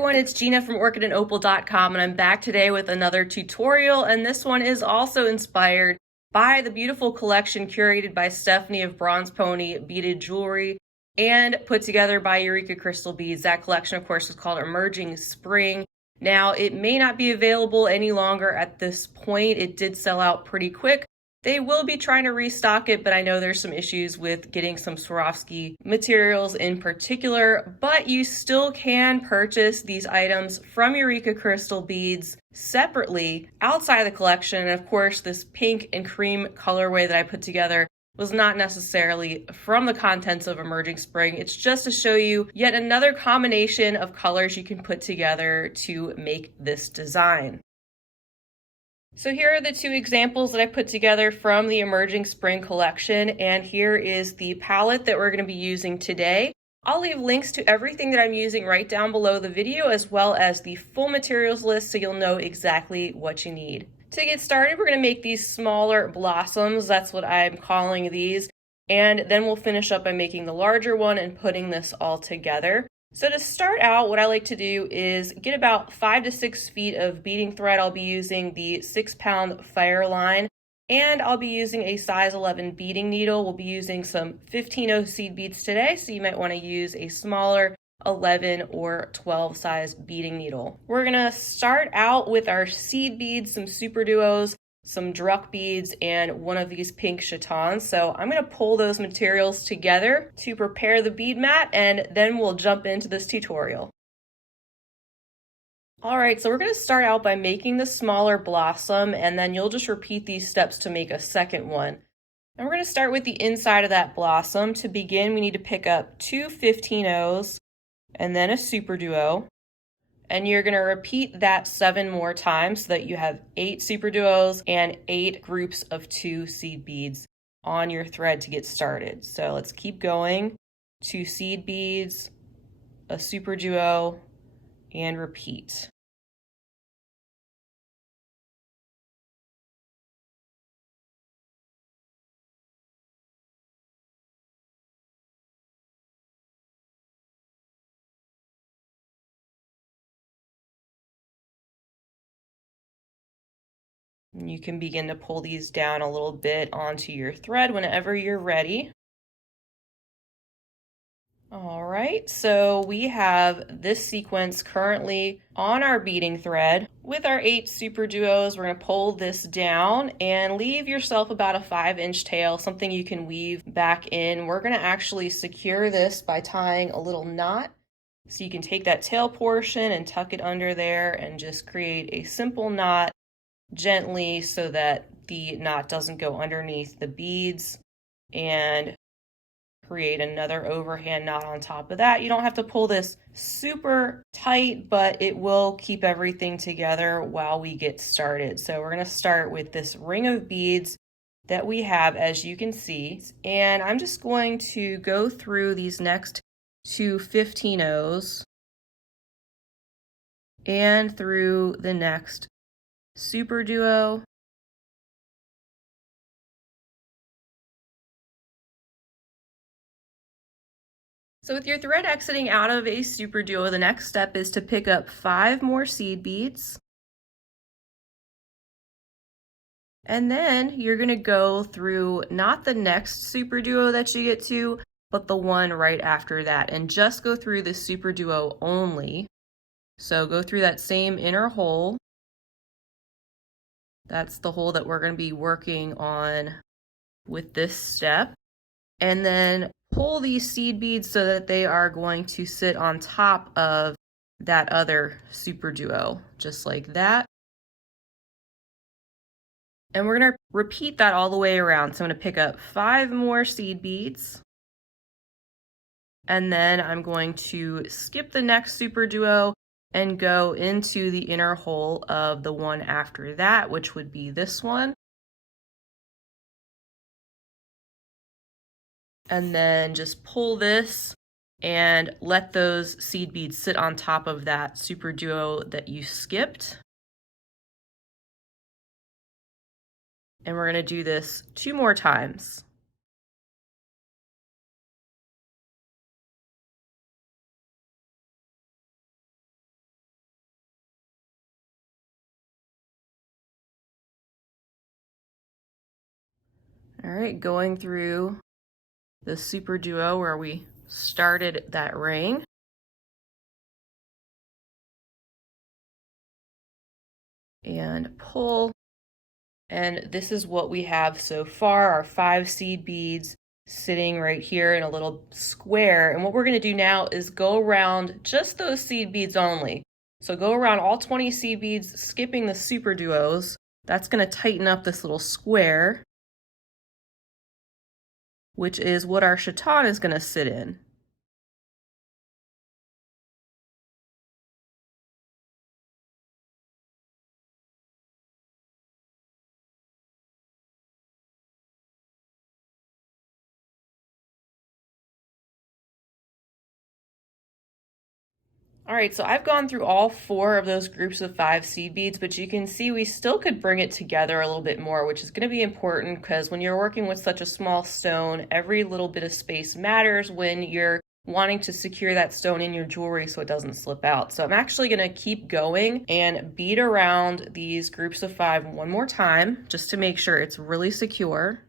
everyone, it's Gina from orchidandopal.com, and I'm back today with another tutorial, and this one is also inspired by the beautiful collection curated by Stephanie of Bronze Pony Beaded Jewelry and put together by Eureka Crystal Beads. That collection, of course, is called Emerging Spring. Now, it may not be available any longer at this point. It did sell out pretty quick. They will be trying to restock it, but I know there's some issues with getting some Swarovski materials in particular, but you still can purchase these items from Eureka Crystal Beads separately outside the collection. And of course, this pink and cream colorway that I put together was not necessarily from the contents of Emerging Spring. It's just to show you yet another combination of colors you can put together to make this design. So here are the two examples that I put together from the Emerging Spring collection, and here is the palette that we're going to be using today. I'll leave links to everything that I'm using right down below the video, as well as the full materials list, so you'll know exactly what you need. To get started, we're going to make these smaller blossoms. That's what I'm calling these. And then we'll finish up by making the larger one and putting this all together. So to start out, what I like to do is get about 5 to 6 feet of beading thread. I'll be using the 6-pound Fireline, and I'll be using a size 11 beading needle. We'll be using some 15-0 seed beads today, so you might want to use a smaller 11 or 12 size beading needle. We're gonna start out with our seed beads, some SuperDuos, some Druk beads, and one of these pink Chatons. So I'm gonna pull those materials together to prepare the bead mat, and then we'll jump into this tutorial. All right, so we're gonna start out by making the smaller blossom, and then you'll just repeat these steps to make a second one. And we're gonna start with the inside of that blossom. To begin, we need to pick up 2 15-0s and then a SuperDuo. And you're going to repeat that 7 more times so that you have 8 SuperDuos and 8 groups of 2 seed beads on your thread to get started. So let's keep going. 2 seed beads, a SuperDuo, and repeat. You can begin to pull these down a little bit onto your thread whenever you're ready. All right, so we have this sequence currently on our beading thread. With our 8 SuperDuos, we're going to pull this down and leave yourself about a 5-inch tail, something you can weave back in. We're going to actually secure this by tying a little knot. So you can take that tail portion and tuck it under there and just create a simple knot gently so that the knot doesn't go underneath the beads, and create another overhand knot on top of that. You don't have to pull this super tight, but it will keep everything together while we get started. So we're going to start with this ring of beads that we have, as you can see, and I'm just going to go through these next 2 15-0s and through the next SuperDuo, so with your thread exiting out of a SuperDuo, the next step is to pick up 5 more seed beads, and then you're going to go through not the next SuperDuo that you get to, but the one right after that, and just go through the SuperDuo only. So go through that same inner hole. That's the hole that we're going to be working on with this step. And then pull these seed beads so that they are going to sit on top of that other SuperDuo, just like that. And we're going to repeat that all the way around. So I'm going to pick up 5 more seed beads. And then I'm going to skip the next SuperDuo and go into the inner hole of the one after that, which would be this one. And then just pull this and let those seed beads sit on top of that SuperDuo that you skipped. And we're going to do this 2 more times. All right, going through the SuperDuo where we started that ring. And pull. And this is what we have so far, our 5 seed beads sitting right here in a little square. And what we're going to do now is go around just those seed beads only. So go around all 20 seed beads, skipping the SuperDuos. That's going to tighten up this little square, which is what our Chaton is going to sit in. All right, so I've gone through all 4 of those groups of 5 seed beads, but you can see we still could bring it together a little bit more, which is going to be important because when you're working with such a small stone, every little bit of space matters when you're wanting to secure that stone in your jewelry so it doesn't slip out. So I'm actually going to keep going and bead around these groups of 5 one more time just to make sure it's really secure.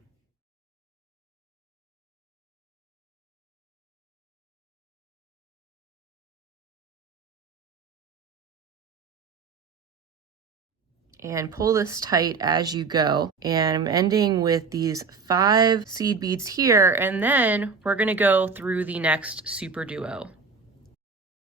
And pull this tight as you go. And I'm ending with these 5 seed beads here, and then we're gonna go through the next SuperDuo.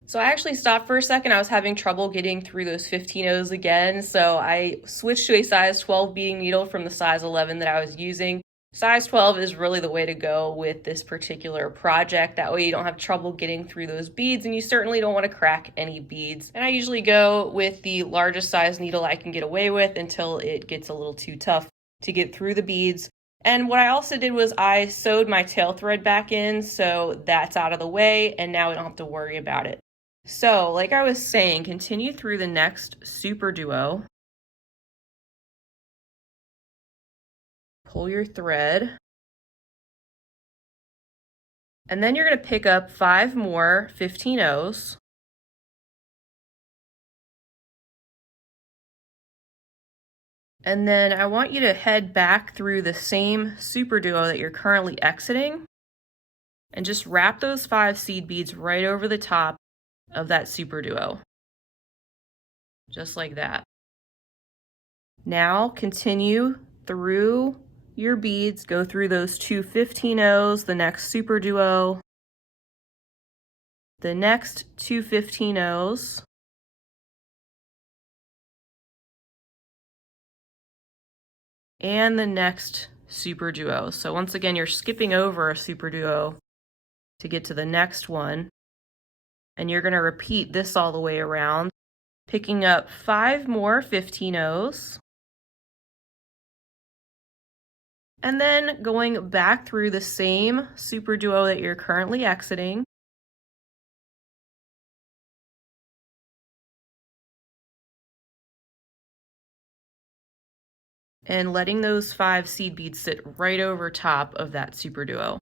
So I actually stopped for a second. I was having trouble getting through those 15 O's again, so I switched to a size 12 beading needle from the size 11 that I was using. Size 12 is really the way to go with this particular project. That way you don't have trouble getting through those beads, and you certainly don't want to crack any beads. And I usually go with the largest size needle I can get away with until it gets a little too tough to get through the beads. And what I also did was I sewed my tail thread back in, so that's out of the way, and now we don't have to worry about it. So, like I was saying, continue through the next SuperDuo. Pull your thread. And then you're going to pick up 5 more 15 O's. And then I want you to head back through the same SuperDuo that you're currently exiting and just wrap those 5 seed beads right over the top of that SuperDuo. Just like that. Now continue through your beads, go through those 2 15 O's, the next SuperDuo, the next 2 15 O's, and the next SuperDuo. So once again, you're skipping over a SuperDuo to get to the next one, and you're going to repeat this all the way around, picking up 5 more 15 O's, and then going back through the same SuperDuo that you're currently exiting, and letting those 5 seed beads sit right over top of that SuperDuo.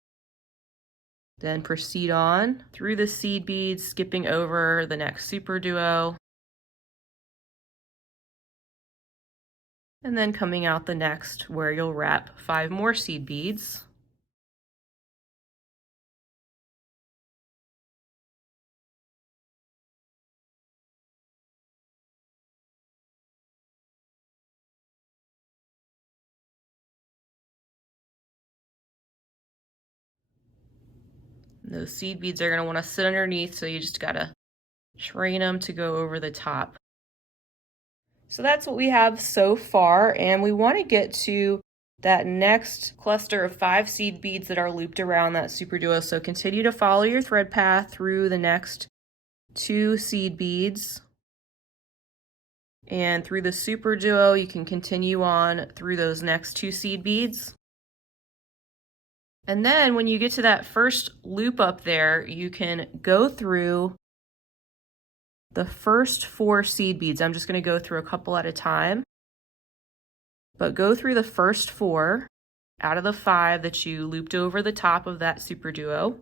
Then proceed on through the seed beads, skipping over the next SuperDuo, and then coming out the next where you'll wrap 5 more seed beads. Those seed beads are going to want to sit underneath, so you just got to train them to go over the top. So that's what we have so far, and we want to get to that next cluster of 5 seed beads that are looped around that SuperDuo. So continue to follow your thread path through the next 2 seed beads. And through the SuperDuo, you can continue on through those next 2 seed beads. And then when you get to that first loop up there, you can go through the first 4 seed beads. I'm just going to go through a couple at a time. But go through the first 4 out of the 5 that you looped over the top of that SuperDuo.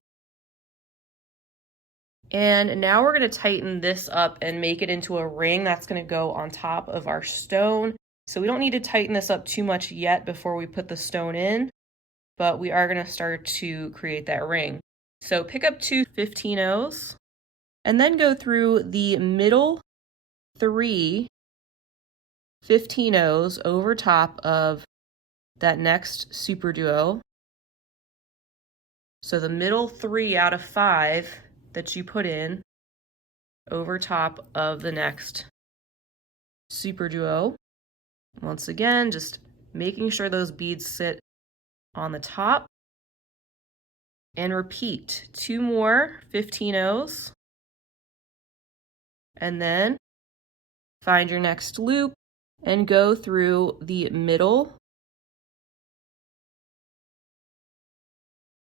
And now we're going to tighten this up and make it into a ring that's going to go on top of our stone. So we don't need to tighten this up too much yet before we put the stone in. but we are going to start to create that ring. So pick up 2 15-0s and then go through the middle 3 15-0s over top of that next SuperDuo. So the middle 3 out of 5 that you put in over top of the next SuperDuo. Once again, just making sure those beads sit on the top. And repeat 2 more 15-0s. And then find your next loop and go through the middle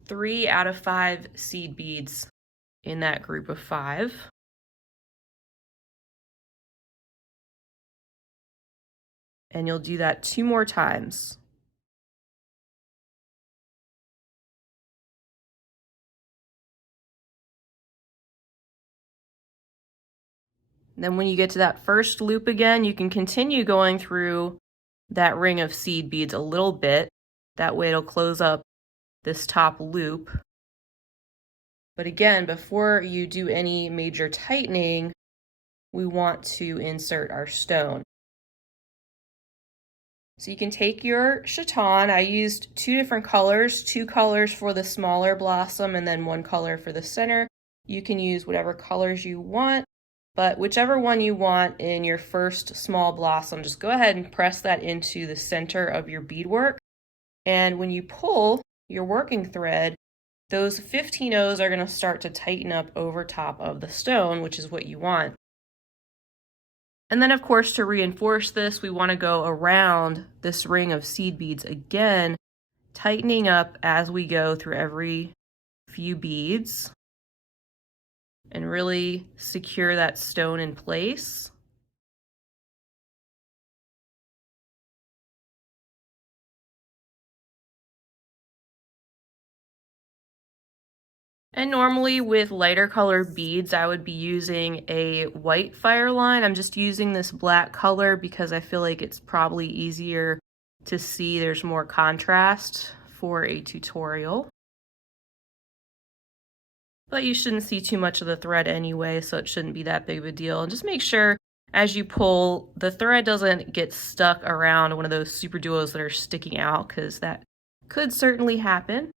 3 out of 5 seed beads in that group of 5. And you'll do that 2 more times. Then when you get to that first loop again, you can continue going through that ring of seed beads a little bit. That way it'll close up this top loop. But again, before you do any major tightening, we want to insert our stone. So you can take your Chaton. I used 2 different colors, 2 colors for the smaller blossom and then 1 color for the center. You can use whatever colors you want, but whichever one you want in your first small blossom, just go ahead and press that into the center of your beadwork. And when you pull your working thread, those 15-0s are going to start to tighten up over top of the stone, which is what you want. And then, of course, to reinforce this, we want to go around this ring of seed beads again, tightening up as we go through every few beads and really secure that stone in place. And normally with lighter colored beads, I would be using a white Fireline. I'm just using this black color because I feel like it's probably easier to see. There's more contrast for a tutorial. But you shouldn't see too much of the thread anyway, so it shouldn't be that big of a deal. And just make sure as you pull, the thread doesn't get stuck around one of those SuperDuos that are sticking out, because that could certainly happen.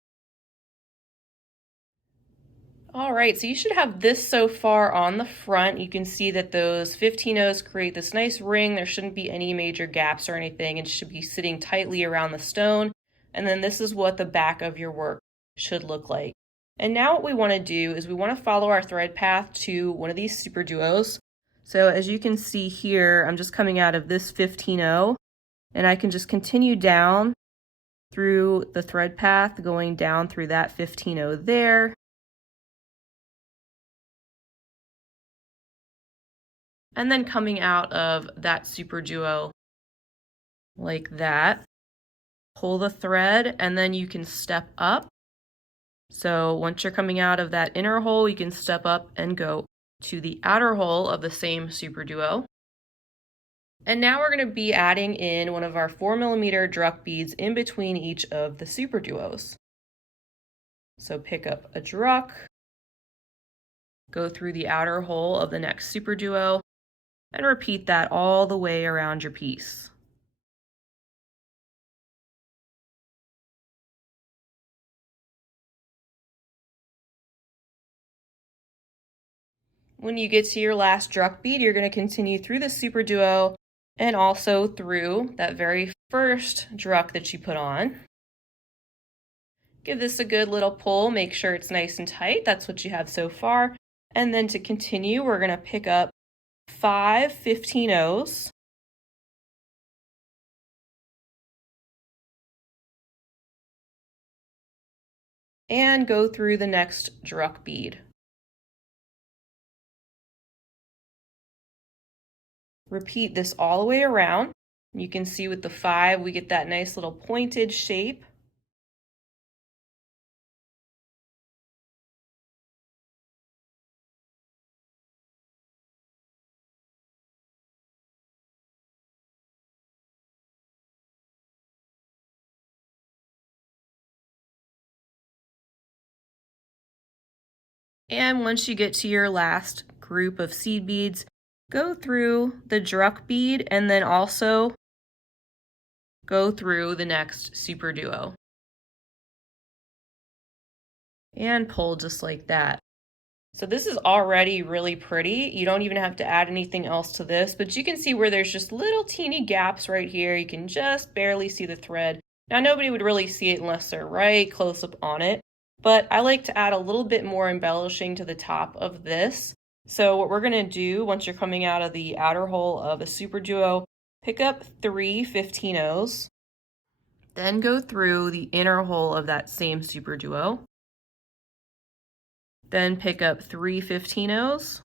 All right, so you should have this so far on the front. You can see that those 15-0s create this nice ring. There shouldn't be any major gaps or anything. It should be sitting tightly around the stone. And then this is what the back of your work should look like. And now what we want to do is we want to follow our thread path to one of these SuperDuos. So as you can see here, I'm just coming out of this 15-0, and I can just continue down through the thread path, going down through that 15-0 there. And then coming out of that SuperDuo like that. Pull the thread, and then you can step up. So once you're coming out of that inner hole, you can step up and go to the outer hole of the same SuperDuo. And now we're going to be adding in one of our 4mm Druk beads in between each of the SuperDuos. So pick up a Druk, go through the outer hole of the next SuperDuo, and repeat that all the way around your piece. When you get to your last Druk bead, you're going to continue through the SuperDuo and also through that very first Druk that you put on. Give this a good little pull, make sure it's nice and tight. That's what you have so far. And then to continue, we're going to pick up 5 15-0s. And go through the next Druk bead. Repeat this all the way around. You can see with the 5, we get that nice little pointed shape. And once you get to your last group of seed beads, go through the Druk bead and then also go through the next SuperDuo. And pull just like that. So this is already really pretty. You don't even have to add anything else to this, but you can see where there's just little teeny gaps right here. You can just barely see the thread. Now nobody would really see it unless they're right close up on it, but I like to add a little bit more embellishing to the top of this. So what we're gonna do once you're coming out of the outer hole of a SuperDuo, pick up 3 15-ohs, then go through the inner hole of that same SuperDuo. Then pick up 3 15-ohs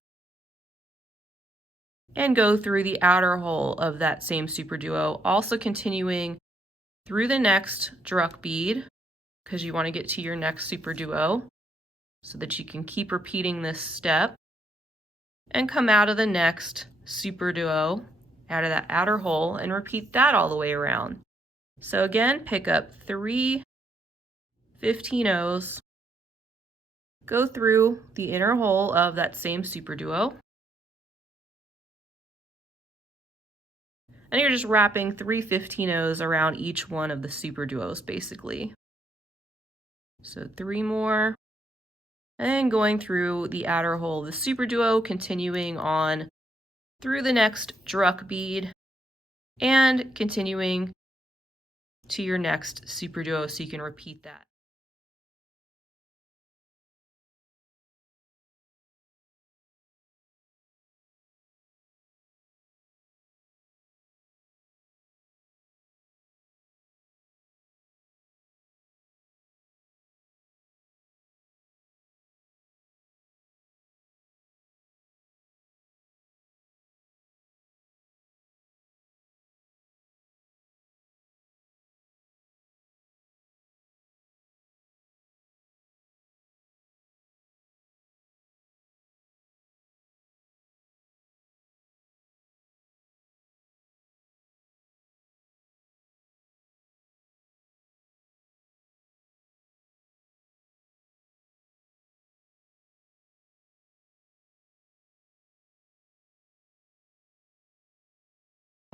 and go through the outer hole of that same SuperDuo, also continuing through the next Druk bead because you want to get to your next SuperDuo so that you can keep repeating this step and come out of the next SuperDuo out of that outer hole and repeat that all the way around. So again, pick up 3 15-ohs, go through the inner hole of that same SuperDuo, and you're just wrapping 3 15-ohs around each one of the SuperDuos basically. So 3 more, and going through the outer hole of the SuperDuo, continuing on through the next Druk bead, and continuing to your next SuperDuo so you can repeat that.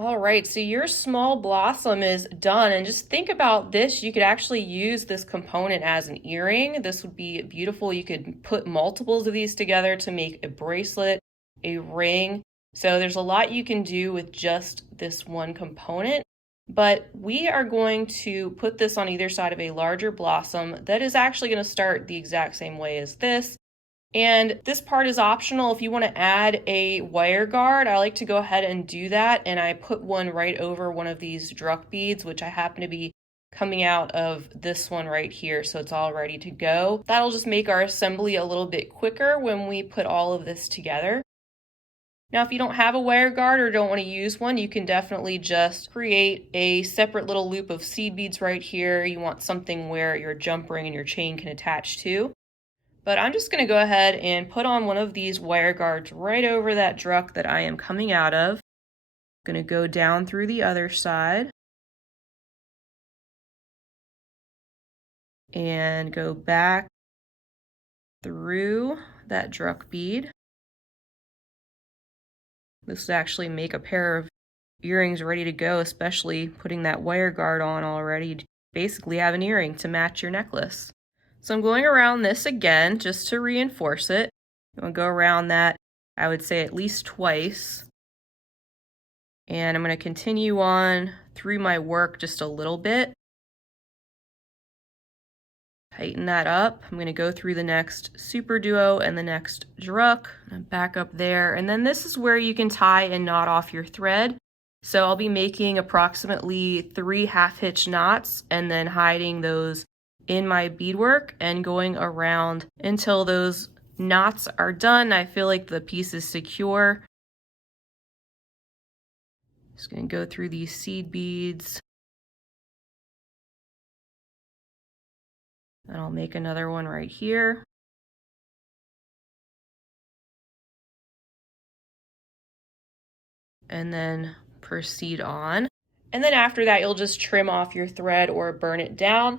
All right, so your small blossom is done, and just think about this. You could actually use this component as an earring. This would be beautiful. You could put multiples of these together to make a bracelet, a ring. So there's a lot you can do with just this one component, but we are going to put this on either side of a larger blossom that is actually going to start the exact same way as this. And this part is optional. If you want to add a wire guard, I like to go ahead and do that. And I put one right over one of these Druk beads, which I happen to be coming out of this one right here. So it's all ready to go. That'll just make our assembly a little bit quicker when we put all of this together. Now, if you don't have a wire guard or don't want to use one, you can definitely just create a separate little loop of seed beads right here. You want something where your jump ring and your chain can attach to. But I'm just going to go ahead and put on one of these wire guards right over that Druk that I am coming out of. I'm going to go down through the other side and go back through that Druk bead. This would actually make a pair of earrings ready to go, especially putting that wire guard on already. Basically have an earring to match your necklace. So I'm going around this again just to reinforce it. I'm going to go around that, I would say, at least twice. And I'm going to continue on through my work just a little bit. Tighten that up. I'm going to go through the next SuperDuo and the next Druk. And back up there. And then this is where you can tie and knot off your thread. So I'll be making approximately 3 half-hitch knots and then hiding those in my beadwork and going around until those knots are done. I feel like the piece is secure. Just going to go through these seed beads. And I'll make another one right here. And then proceed on. And then after that, you'll just trim off your thread or burn it down.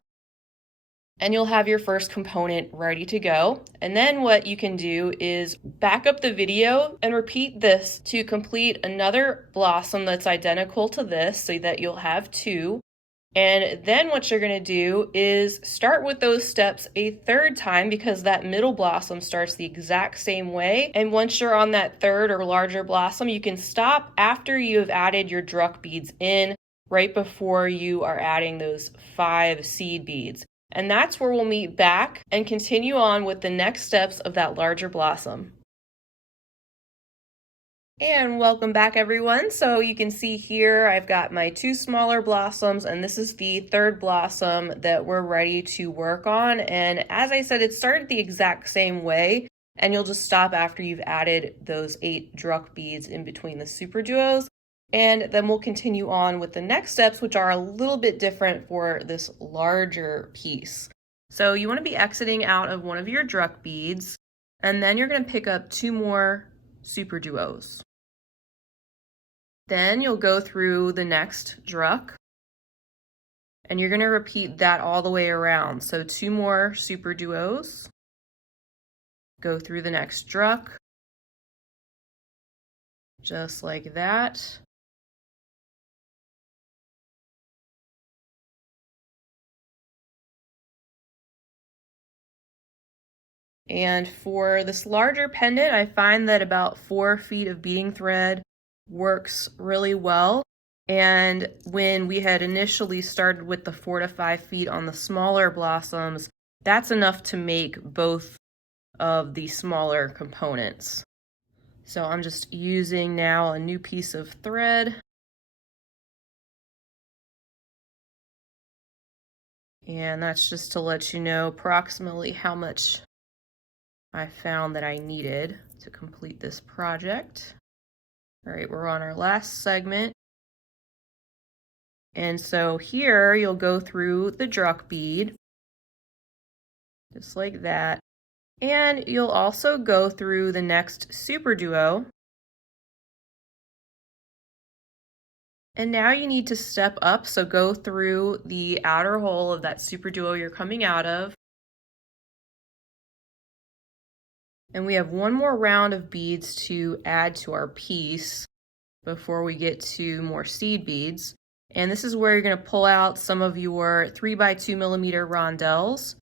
and you'll have your first component ready to go. And then what you can do is back up the video and repeat this to complete another blossom that's identical to this, so that you'll have two. And then what you're going to do is start with those steps a third time, because that middle blossom starts the exact same way. And once you're on that third or larger blossom, you can stop after you have added your Druk beads in, right before you are adding those 5 seed beads. And that's where we'll meet back and continue on with the next steps of that larger blossom. And welcome back, everyone. So you can see here I've got my 2 smaller blossoms, and this is the third blossom that we're ready to work on. And as I said, it started the exact same way, and you'll just stop after you've added those 8 Druk beads in between the SuperDuos. And then we'll continue on with the next steps, which are a little bit different for this larger piece. So you want to be exiting out of one of your Druk beads, and then you're going to pick up 2 more SuperDuos. Then you'll go through the next Druk, and you're going to repeat that all the way around. So 2 more SuperDuos, go through the next Druk, just like that. And for this larger pendant, I find that about 4 feet of beading thread works really well. And when we had initially started with the 4 to 5 feet on the smaller blossoms, that's enough to make both of the smaller components. So I'm just using now a new piece of thread. And that's just to let you know approximately how much I found that I needed to complete this project. All right, we're on our last segment. And so here you'll go through the Druk bead, just like that. And you'll also go through the next SuperDuo. And now you need to step up, so go through the outer hole of that SuperDuo you're coming out of. And we have 1 more round of beads to add to our piece before we get to more seed beads. And this is where you're going to pull out some of your 3x2 millimeter rondelles.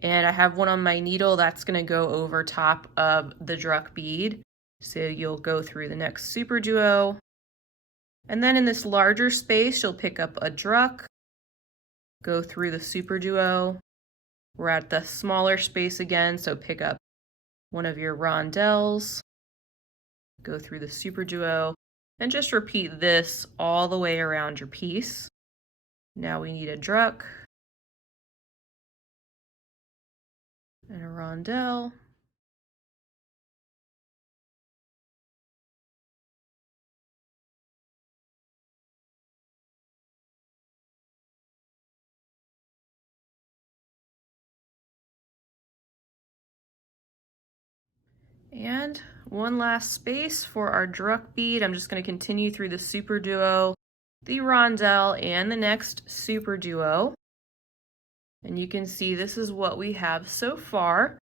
And I have one on my needle that's going to go over top of the Druk bead. So you'll go through the next SuperDuo. And then in this larger space, you'll pick up a Druk, go through the SuperDuo. We're at the smaller space again, so pick up one of your rondelles, go through the SuperDuo, and just repeat this all the way around your piece. Now we need a Druk and a rondelle. And one last space for our Druk bead. I'm just going to continue through the SuperDuo, the rondelle, and the next SuperDuo. And you can see this is what we have so far.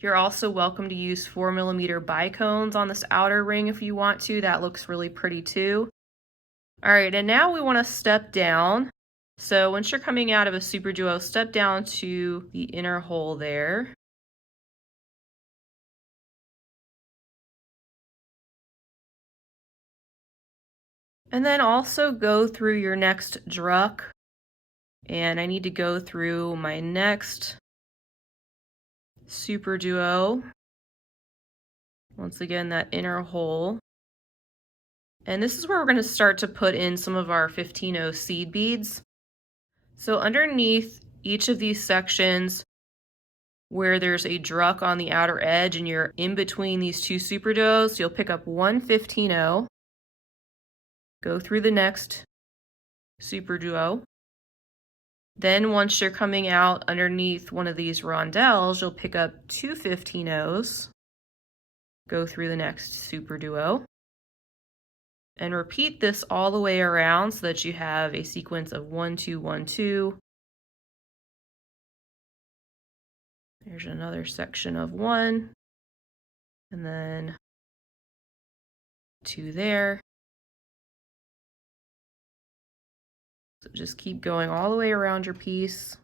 You're also welcome to use 4mm bicones on this outer ring if you want to. That looks really pretty too. All right, and now we want to step down. So once you're coming out of a SuperDuo, step down to the inner hole there. And then also go through your next Druk. And I need to go through my next SuperDuo. Once again, that inner hole. And this is where we're going to start to put in some of our 15-0 seed beads. So underneath each of these sections where there's a Druk on the outer edge and you're in between these 2 SuperDuos, you'll pick up one 15-0, go through the next SuperDuo. Then once you're coming out underneath one of these rondelles, you'll pick up 2 15-0s, go through the next SuperDuo, and repeat this all the way around so that you have a sequence of 1 2 1 2, There's another section of 1, and then 2 there. So just keep going all the way around your piece.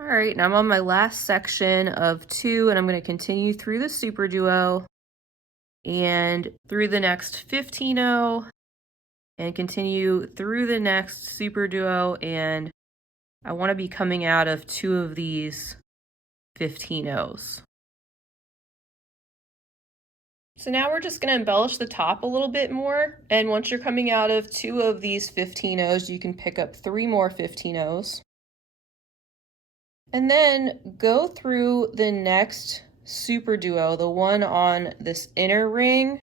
All right, now I'm on my last section of 2, and I'm going to continue through the SuperDuo and through the next 15-0 and continue through the next SuperDuo, and I want to be coming out of 2 of these 15-0s. So now we're just going to embellish the top a little bit more, and once you're coming out of 2 of these 15-0s, you can pick up 3 more 15-0s. And then go through the next SuperDuo, the one on this inner ring,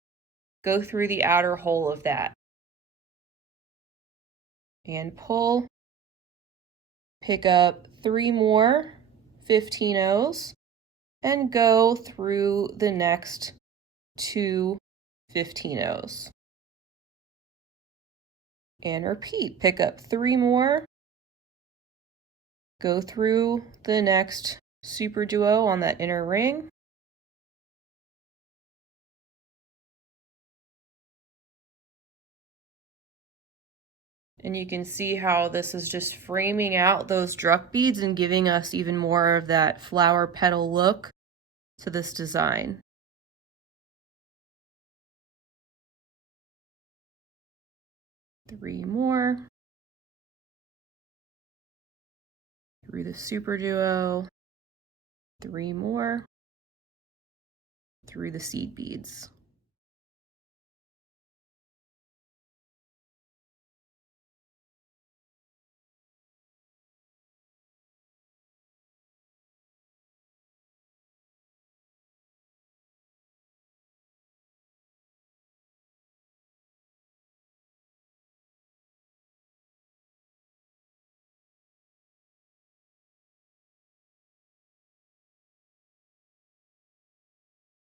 go through the outer hole of that. And pull, pick up 3 more 15-0s, and go through the next 2 15-0s. And repeat, pick up 3 more, go through the next SuperDuo on that inner ring, and you can see how this is just framing out those Druk beads and giving us even more of that flower petal look to this design. Three more through the SuperDuo, 3 more through the seed beads.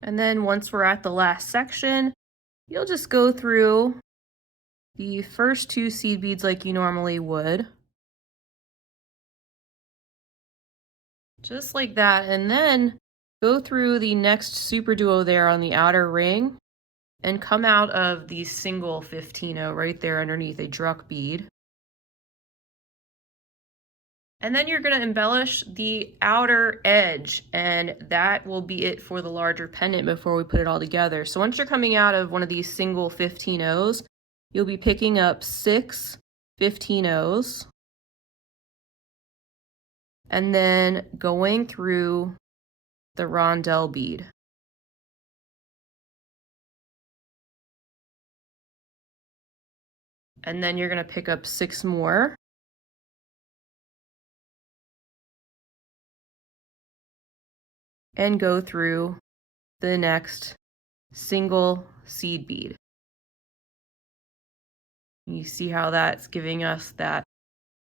And then once we're at the last section, you'll just go through the first 2 seed beads like you normally would. Just like that, and then go through the next SuperDuo there on the outer ring and come out of the single 15-0 right there underneath a Druk bead. And then you're going to embellish the outer edge, and that will be it for the larger pendant before we put it all together. So once you're coming out of one of these single 15-0s, you'll be picking up 6 15-0s and then going through the Rondelle bead. And then you're going to pick up 6 more. And go through the next single seed bead. You see how that's giving us that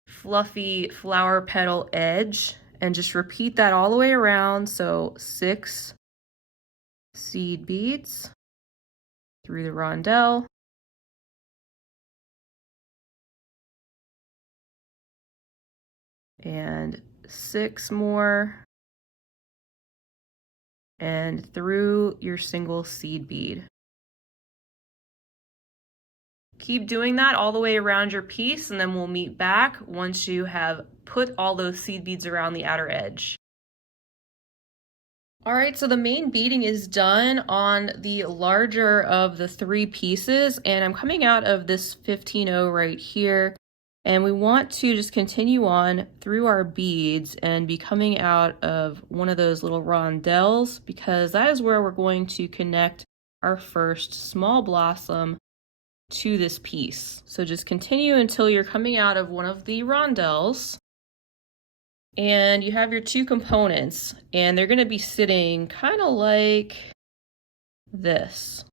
fluffy flower petal edge, and just repeat that all the way around. So 6 seed beads through the rondelle, and 6 more, and through your single seed bead. Keep doing that all the way around your piece, and then we'll meet back once you have put all those seed beads around the outer edge. All right, so the main beading is done on the larger of the 3 pieces, and I'm coming out of this 15-0 right here, and we want to just continue on through our beads and be coming out of one of those little rondelles, because that is where we're going to connect our first small blossom to this piece. So just continue until you're coming out of one of the rondelles. And you have your 2 components, and they're going to be sitting kind of like this.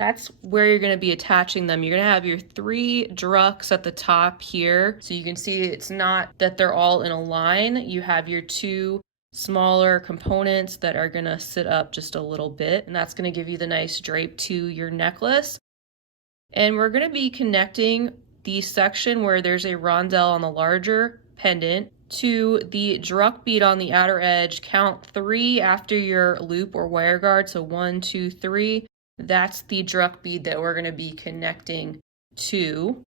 that's where you're going to be attaching them. You're going to have your 3 druks at the top here. So you can see it's not that they're all in a line. You have your 2 smaller components that are going to sit up just a little bit, and that's going to give you the nice drape to your necklace. And we're going to be connecting the section where there's a rondelle on the larger pendant to the Druk bead on the outer edge. Count 3 after your loop or wire guard. So 1, 2, 3. That's the Druk bead that we're going to be connecting to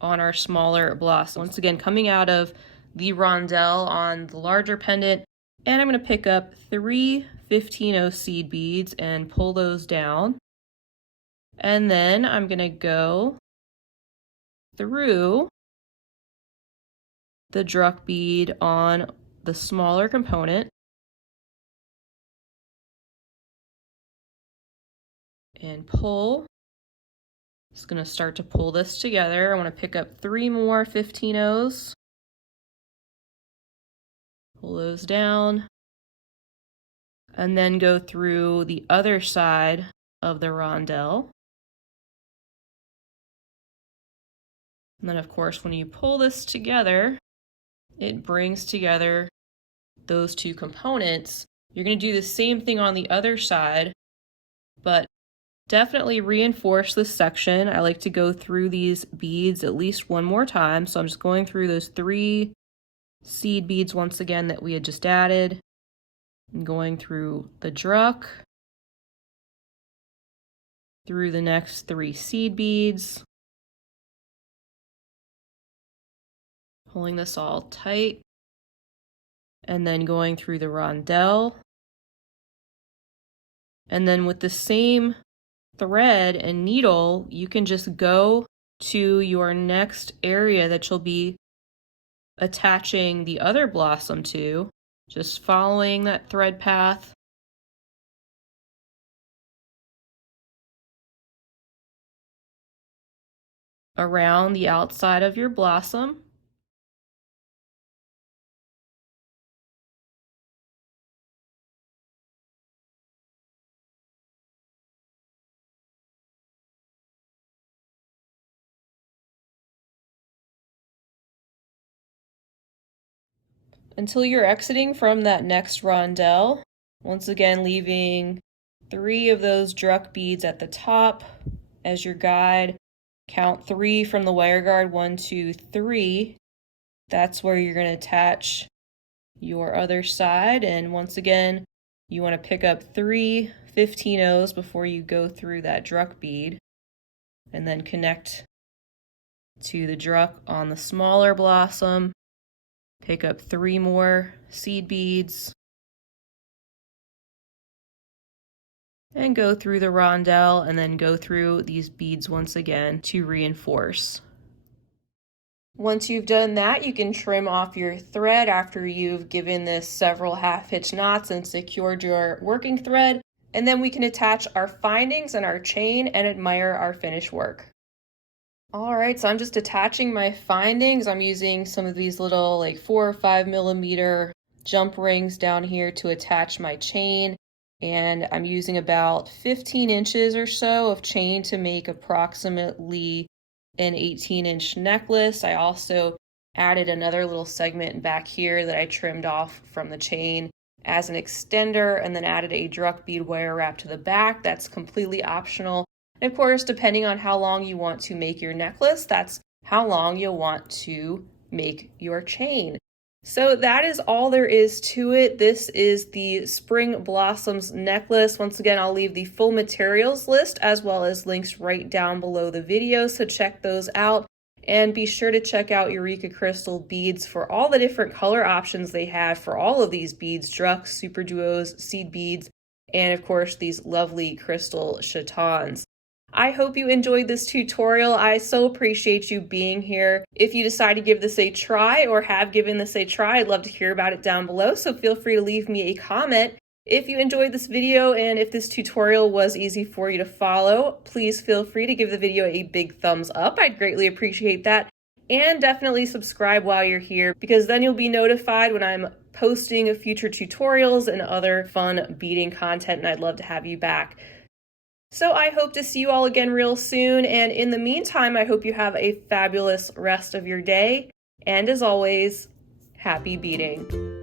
on our smaller blossom. Once again, coming out of the rondelle on the larger pendant, and I'm going to pick up 3 15-0 seed beads and pull those down. And then I'm going to go through the Druk bead on the smaller component and pull. Just going to start to pull this together. I want to pick up 3 more 15-0s. Pull those down. And then go through the other side of the rondelle. And then, of course, when you pull this together, it brings together those 2 components. You're going to do the same thing on the other side, but definitely reinforce this section. I like to go through these beads at least one more time. So I'm just going through those 3 seed beads once again that we had just added, and going through the Druk, through the next 3 seed beads, pulling this all tight, and then going through the rondelle. And then with the same thread and needle, you can just go to your next area that you'll be attaching the other blossom to, just following that thread path. Around the outside of your blossom. Until you're exiting from that next rondelle. Once again, leaving 3 of those Druk beads at the top as your guide. Count 3 from the wire guard, 1, 2, 3. That's where you're going to attach your other side. And once again, you want to pick up 3 15-0s before you go through that Druk bead, and then connect to the Druk on the smaller blossom. Pick up 3 more seed beads and go through the rondelle, and then go through these beads once again to reinforce. Once you've done that, you can trim off your thread after you've given this several half-hitch knots and secured your working thread, and then we can attach our findings and our chain and admire our finished work. All right, so I'm just attaching my findings. I'm using some of these little 4 or 5 millimeter jump rings down here to attach my chain. And I'm using about 15 inches or so of chain to make approximately an 18-inch necklace. I also added another little segment back here that I trimmed off from the chain as an extender, and then added a Druk bead wire wrap to the back. That's completely optional. And of course, depending on how long you want to make your necklace, that's how long you'll want to make your chain. So that is all there is to it. This is the Spring Blossoms necklace. Once again, I'll leave the full materials list as well as links right down below the video, so check those out. And be sure to check out Eureka Crystal Beads for all the different color options they have for all of these beads: Druk, SuperDuos, seed beads, and of course these lovely Crystal Chatons. I hope you enjoyed this tutorial. I so appreciate you being here. If you decide to give this a try or have given this a try, I'd love to hear about it down below, so feel free to leave me a comment. If you enjoyed this video and if this tutorial was easy for you to follow, please feel free to give the video a big thumbs up. I'd greatly appreciate that. And definitely subscribe while you're here, because then you'll be notified when I'm posting future tutorials and other fun beading content, and I'd love to have you back. So I hope to see you all again real soon, and in the meantime, I hope you have a fabulous rest of your day, and as always, happy beading.